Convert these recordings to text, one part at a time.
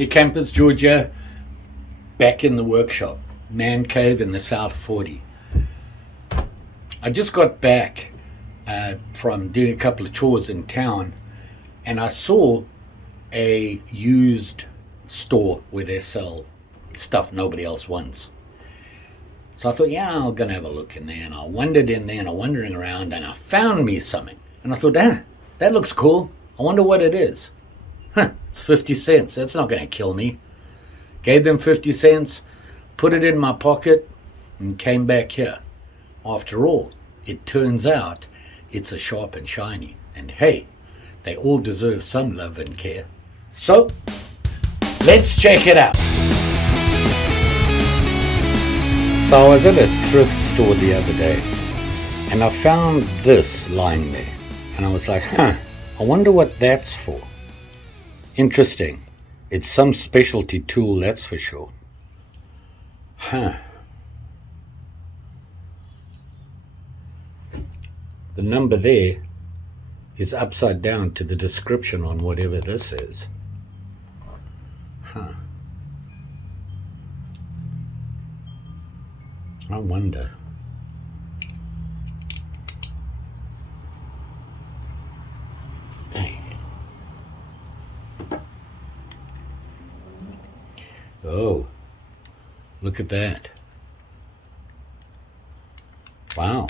Hey Campus, Georgia, back in the workshop, man cave in the South 40. I just got back from doing a couple of chores in town, and I saw a used store where they sell stuff nobody else wants. So I thought, yeah, I'm going to have a look in there. And I wandered in there and I'm wandering around and I found me something. And I thought, that looks cool. I wonder what it is. It's 50 cents. That's not going to kill me. Gave them 50 cents, put it in my pocket, and came back here. After all, it turns out it's a sharp and shiny. And hey, they all deserve some love and care. So, let's check it out. So I was at a thrift store the other day, and I found this lying there. And I was like, I wonder what that's for. Interesting. It's some specialty tool, that's for sure. The number there is upside down to the description on whatever this is. I wonder. Hey. Oh, look at that. Wow.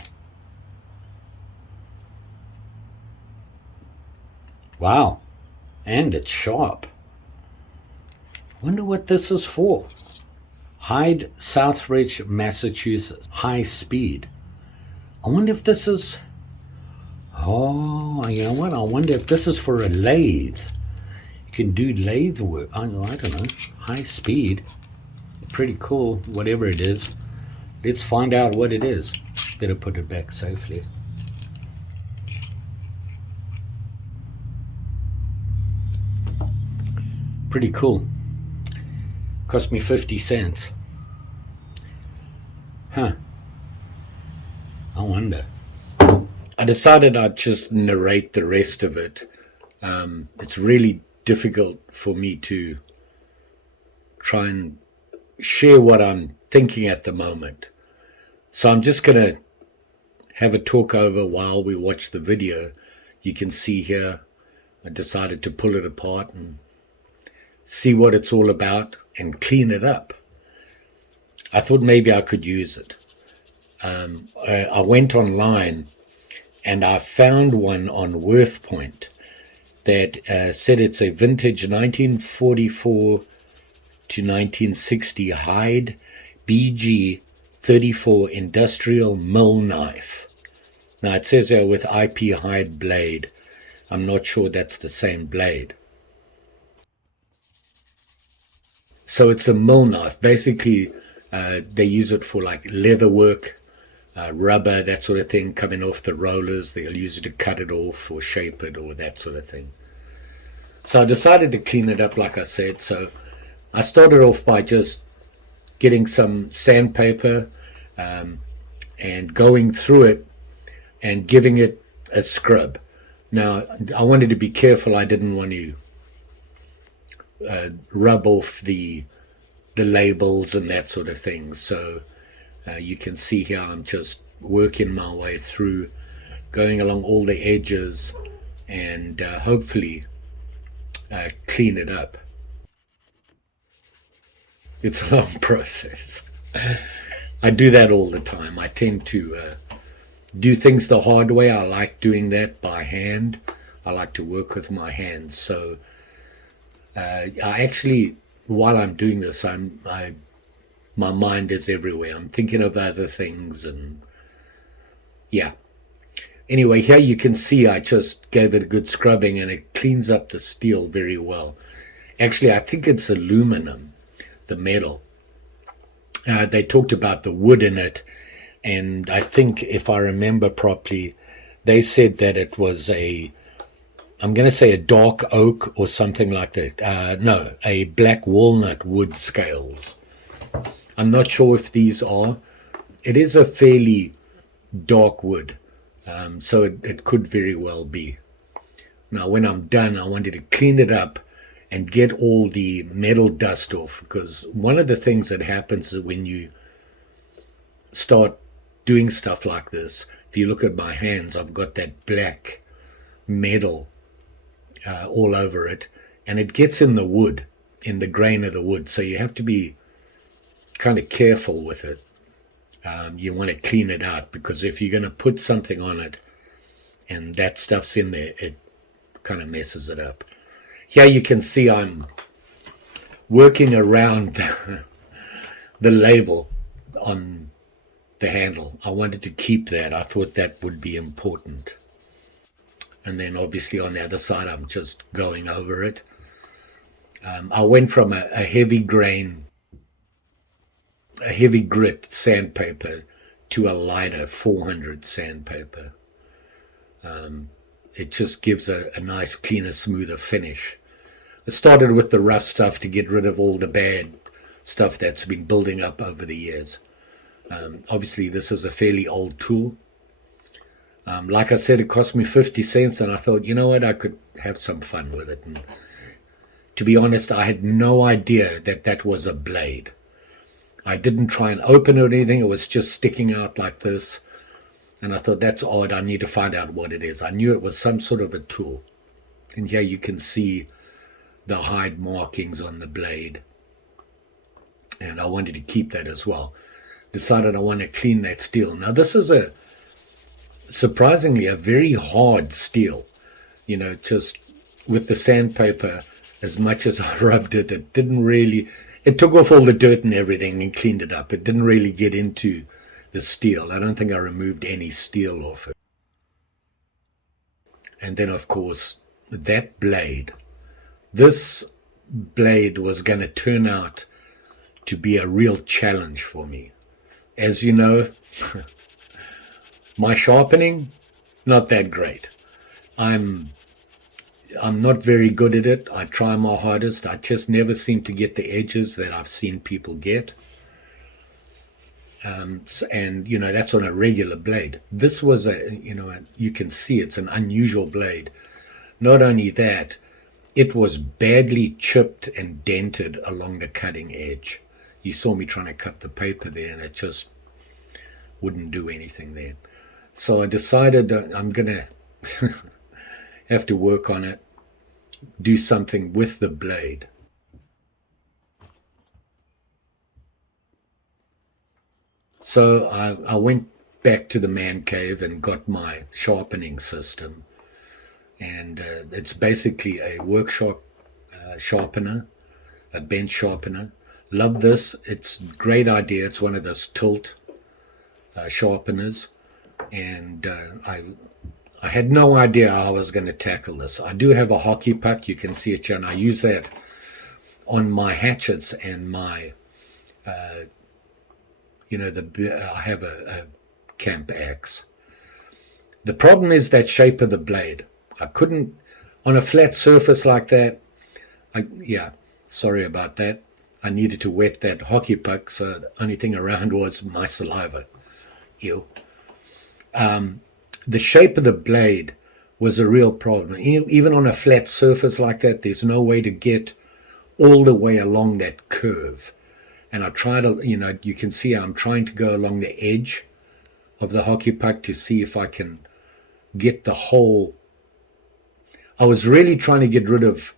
Wow. And it's sharp. Wonder what this is for. Hyde, Southbridge, Massachusetts. High speed. I wonder if this is... Oh, you know what? I wonder if this is for a lathe. You can do lathe work. I don't know. High speed. Pretty cool, whatever it is. Let's find out what it is. Better put it back safely. Pretty cool. Cost me 50 cents. I wonder. I decided I'd just narrate the rest of it. It's really difficult for me to try and share what I'm thinking at the moment. So I'm just going to have a talk over while we watch the video. You can see here, I decided to pull it apart and see what it's all about and clean it up. I thought maybe I could use it. I went online and I found one on WorthPoint that said it's a vintage 1944 to 1960 Hyde BG 34 industrial mill knife. Now it says here with IP Hyde blade. I'm not sure that's the same blade. So it's a mill knife. Basically, they use it for like leather work, rubber, that sort of thing, coming off the rollers. They'll use it to cut it off or shape it or that sort of thing. So I decided to clean it up, like I said. So I started off by just getting some sandpaper and going through it and giving it a scrub. Now, I wanted to be careful. I didn't want to rub off the labels and that sort of thing. So you can see here I'm just working my way through, going along all the edges and hopefully clean it up. It's a long process. I do that all the time. I tend to do things the hard way. I like doing that by hand. I like to work with my hands. So I actually, while I'm doing this, my mind is everywhere. I'm thinking of other things and yeah. Anyway, here you can see I just gave it a good scrubbing and it cleans up the steel very well. Actually, I think it's aluminum, the metal. They talked about the wood in it, and I think if I remember properly, they said that it was I'm going to say a dark oak or something like that. No, a black walnut wood scales. I'm not sure if these are. It is a fairly dark wood, so it could very well be. Now, when I'm done, I wanted to clean it up and get all the metal dust off, because one of the things that happens is when you start doing stuff like this, if you look at my hands, I've got that black metal all over it, and it gets in the wood, in the grain of the wood, so you have to be kind of careful with it. You want to clean it out, because if you're going to put something on it and that stuff's in there, it kind of messes it up. Here you can see I'm working around the label on the handle. I wanted to keep that. I thought that would be important. And then obviously on the other side, I'm just going over it. I went from a heavy grain, a heavy grit sandpaper to a lighter 400 sandpaper. It just gives a nice, cleaner, smoother finish. I started with the rough stuff to get rid of all the bad stuff that's been building up over the years. Obviously, this is a fairly old tool. Like I said, it cost me 50 cents, and I thought, you know what, I could have some fun with it. And to be honest, I had no idea that that was a blade. I didn't try and open it or anything. It was just sticking out like this. And I thought, that's odd. I need to find out what it is. I knew it was some sort of a tool. And here you can see the hide markings on the blade. And I wanted to keep that as well. Decided I want to clean that steel. Now, this is surprisingly a very hard steel. You know, just with the sandpaper, as much as I rubbed it, it didn't really... It took off all the dirt and everything and cleaned it up. It didn't really get into the steel. I don't think I removed any steel off it. And then, of course, that blade. This blade was going to turn out to be a real challenge for me. As you know, my sharpening, not that great. I'm not very good at it. I try my hardest. I just never seem to get the edges that I've seen people get. And, you know, that's on a regular blade. This was you can see it's an unusual blade. Not only that, it was badly chipped and dented along the cutting edge. You saw me trying to cut the paper there, and it just wouldn't do anything there. So I decided I'm going to have to work on it, do something with the blade. So I went back to the man cave and got my sharpening system. And it's basically a workshop sharpener, a bench sharpener. Love this. It's a great idea. It's one of those tilt sharpeners. And I had no idea how I was going to tackle this. I do have a hockey puck. You can see it here. And I use that on my hatchets and my, I have a camp axe. The problem is that shape of the blade. I couldn't, on a flat surface like that, sorry about that. I needed to wet that hockey puck, so the only thing around was my saliva. Ew. The shape of the blade was a real problem. Even on a flat surface like that, there's no way to get all the way along that curve. And I tried to, you can see I'm trying to go along the edge of the hockey puck to see if I can get the whole... I was really trying to get rid of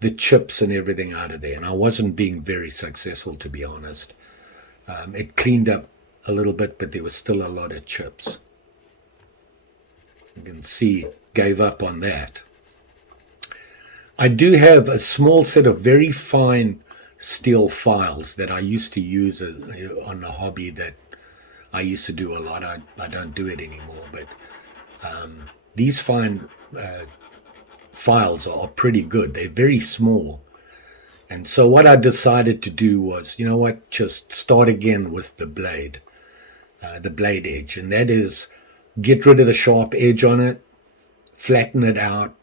the chips and everything out of there, and I wasn't being very successful, to be honest. It cleaned up a little bit, but there was still a lot of chips. You can see, gave up on that. I do have a small set of very fine steel files that I used to use on a hobby that I used to do a lot. I don't do it anymore, but these fine files are pretty good. They're very small. And so what I decided to do was, you know what, just start again with the blade edge. And that is, get rid of the sharp edge on it, flatten it out,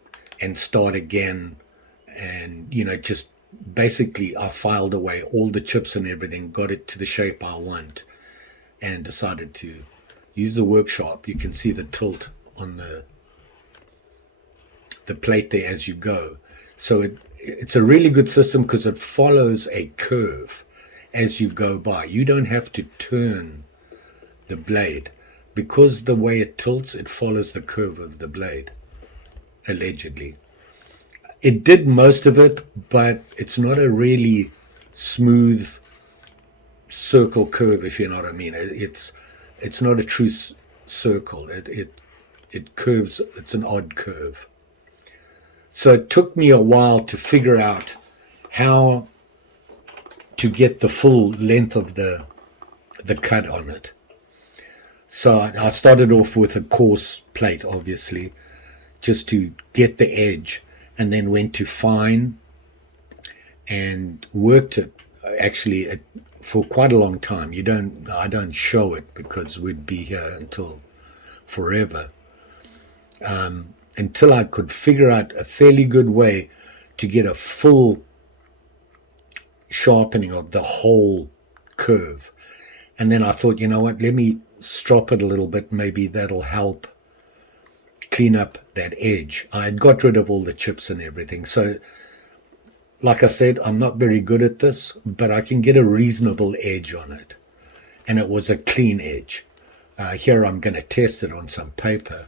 and start again. And, just basically I filed away all the chips and everything, got it to the shape I want, and decided to use the workshop. You can see the tilt on the plate there as you go. So it's a really good system because it follows a curve as you go by. You don't have to turn the blade. Because the way it tilts, it follows the curve of the blade, allegedly. It did most of it, but it's not a really smooth circle curve, if you know what I mean. It's not a true circle. It curves. It's an odd curve. So it took me a while to figure out how to get the full length of the cut on it. So I started off with a coarse plate, obviously, just to get the edge, and then went to fine and worked it actually for quite a long time. I don't show it because we'd be here until forever. Until I could figure out a fairly good way to get a full sharpening of the whole curve. And then I thought, you know what, let me strop it a little bit. Maybe that'll help clean up that edge. I had got rid of all the chips and everything. So, like I said, I'm not very good at this, but I can get a reasonable edge on it. And it was a clean edge. Here I'm going to test it on some paper.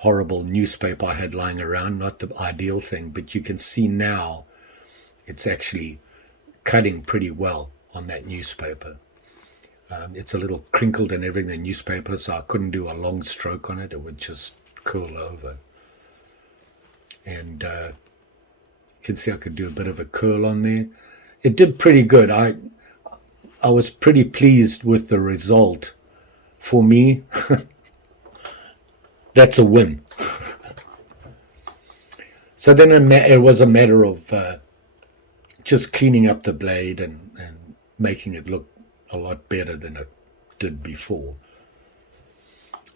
Horrible newspaper I had lying around, not the ideal thing, but you can see now it's actually cutting pretty well on that newspaper. It's a little crinkled and everything, the newspaper, so I couldn't do a long stroke on it. It would just curl over. And you can see I could do a bit of a curl on there. It did pretty good. I was pretty pleased with the result. For me, that's a win. So then it was a matter of just cleaning up the blade and making it look a lot better than it did before.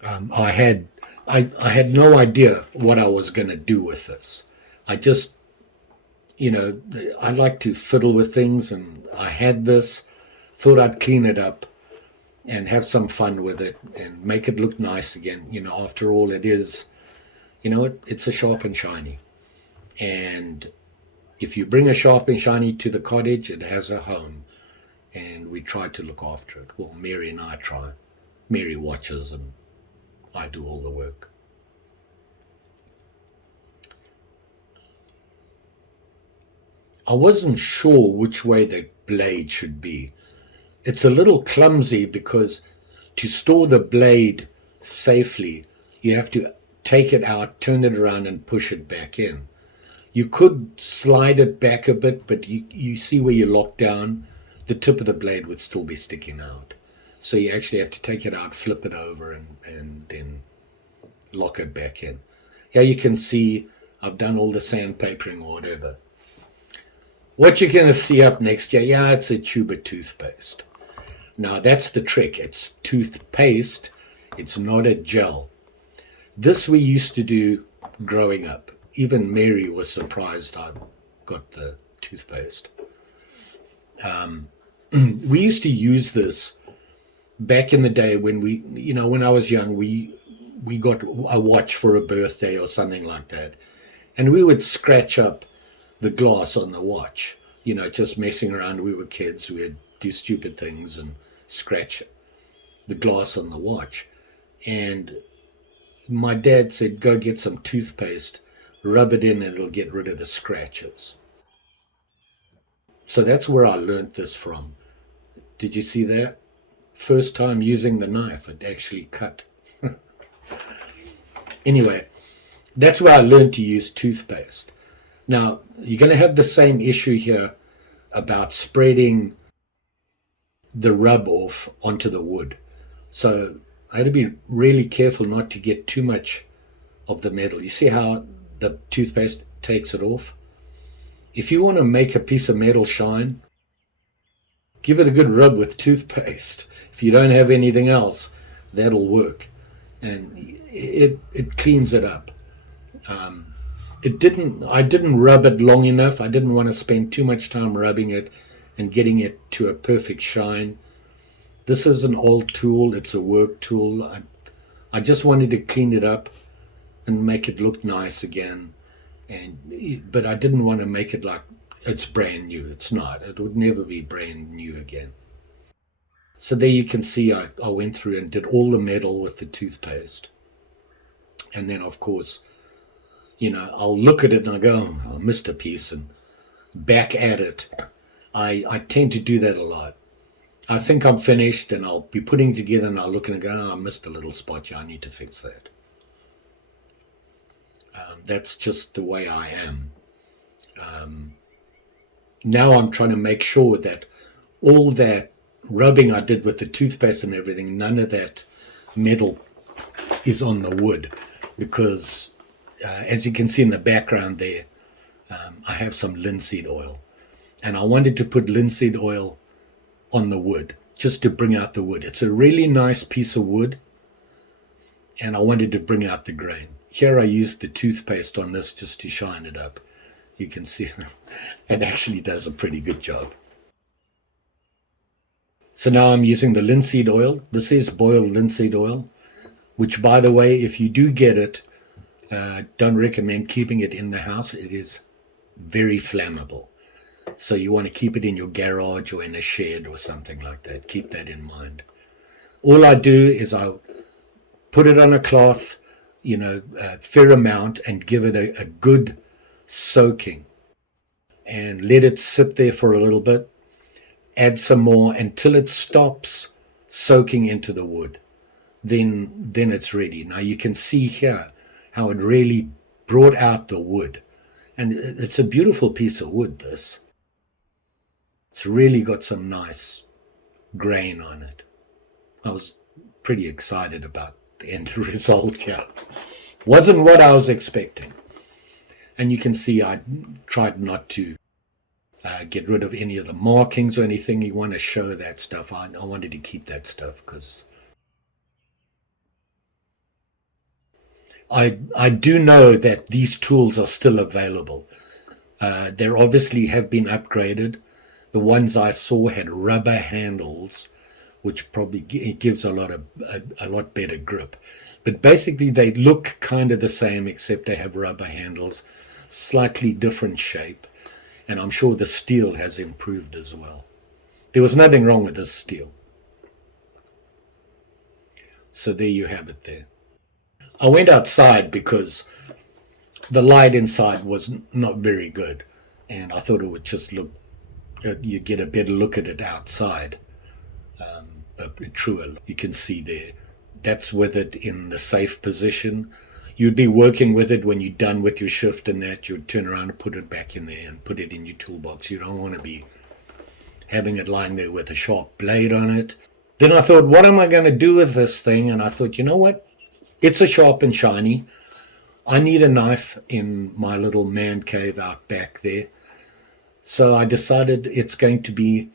I had no idea what I was going to do with this. I just, I like to fiddle with things, and I had this, thought I'd clean it up and have some fun with it and make it look nice again. After all, it is, it's a sharp and shiny. And if you bring a sharp and shiny to the cottage, it has a home. And we try to look after it. Well, Mary and I try. Mary watches and I do all the work. I wasn't sure which way the blade should be. It's a little clumsy because to store the blade safely, you have to take it out, turn it around and push it back in. You could slide it back a bit, but you see where you lock down, the tip of the blade would still be sticking out. So you actually have to take it out, flip it over, and then lock it back in. Here you can see I've done all the sandpapering or whatever. What you're going to see up next here, it's a tube of toothpaste. Now that's the trick. It's toothpaste. It's not a gel. This we used to do growing up. Even Mary was surprised I got the toothpaste. We used to use this back in the day when when I was young, we got a watch for a birthday or something like that. And we would scratch up the glass on the watch, just messing around. We were kids. We would do stupid things and scratch the glass on the watch. And my dad said, go get some toothpaste, rub it in, and it'll get rid of the scratches. So that's where I learned this from. Did you see that? First time using the knife, it actually cut. Anyway, that's where I learned to use toothpaste. Now, you're going to have the same issue here about spreading the rub off onto the wood. So I had to be really careful not to get too much of the metal. You see how the toothpaste takes it off? If you want to make a piece of metal shine, give it a good rub with toothpaste. If you don't have anything else, that'll work. And it cleans it up. I didn't rub it long enough. I didn't want to spend too much time rubbing it and getting it to a perfect shine. This is an old tool. It's a work tool. I just wanted to clean it up and make it look nice again But I didn't want to make it like it's brand new. It's not. It would never be brand new again. So there you can see I went through and did all the metal with the toothpaste. And then, of course, I'll look at it and I go, oh, I missed a piece, and back at it. I tend to do that a lot. I think I'm finished and I'll be putting it together and I'll look and go, oh, I missed a little spot. Yeah, I need to fix that. That's just the way I am. Now I'm trying to make sure that all that rubbing I did with the toothpaste and everything, none of that metal is on the wood, because as you can see in the background there, I have some linseed oil, and I wanted to put linseed oil on the wood just to bring out the wood. It's a really nice piece of wood, and I wanted to bring out the grain. Here I used the toothpaste on this just to shine it up. You can see it actually does a pretty good job. So now I'm using the linseed oil. This is boiled linseed oil, which, by the way, if you do get it, don't recommend keeping it in the house. It is very flammable. So you want to keep it in your garage or in a shed or something like that. Keep that in mind. All I do is I put it on a cloth, a fair amount, and give it a good soaking and let it sit there for a little bit. Add some more until it stops soaking into the wood. Then it's ready. Now you can see here how it really brought out the wood. And it's a beautiful piece of wood, this. It's really got some nice grain on it. I was pretty excited about the end result here. Wasn't what I was expecting. And you can see I tried not to get rid of any of the markings or anything. You want to show that stuff. I wanted to keep that stuff because I do know that these tools are still available. They obviously have been upgraded. The ones I saw had rubber handles, which probably gives a lot better grip. But basically they look kind of the same, except they have rubber handles, slightly different shape. And I'm sure the steel has improved as well. There was nothing wrong with this steel. So there you have it there. I went outside because the light inside was not very good. And I thought it would just look, you get a better look at it outside. Truer. You can see there. That's with it in the safe position. You'd be working with it when you're done with your shift and that. You'd turn around and put it back in there and put it in your toolbox. You don't want to be having it lying there with a sharp blade on it. Then I thought, what am I going to do with this thing? And I thought, you know what? It's a sharp and shiny. I need a knife in my little man cave out back there. So I decided it's going to be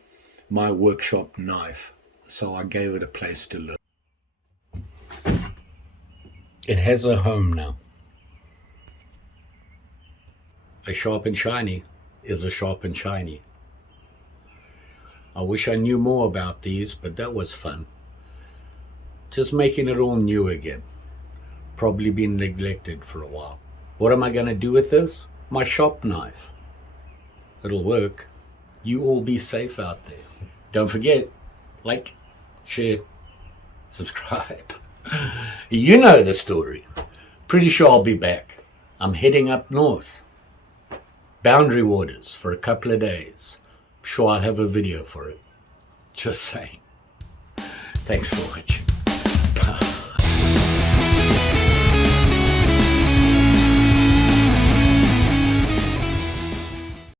my workshop knife. So I gave it a place to live. It has a home now. A sharp and shiny is a sharp and shiny. I wish I knew more about these, but that was fun. Just making it all new again. Probably been neglected for a while. What am I going to do with this? My shop knife. It'll work. You all be safe out there. Don't forget, like, share, subscribe. You know the story. Pretty sure I'll be back. I'm heading up north. Boundary waters for a couple of days. I'm sure I'll have a video for it. Just saying. Thanks for watching.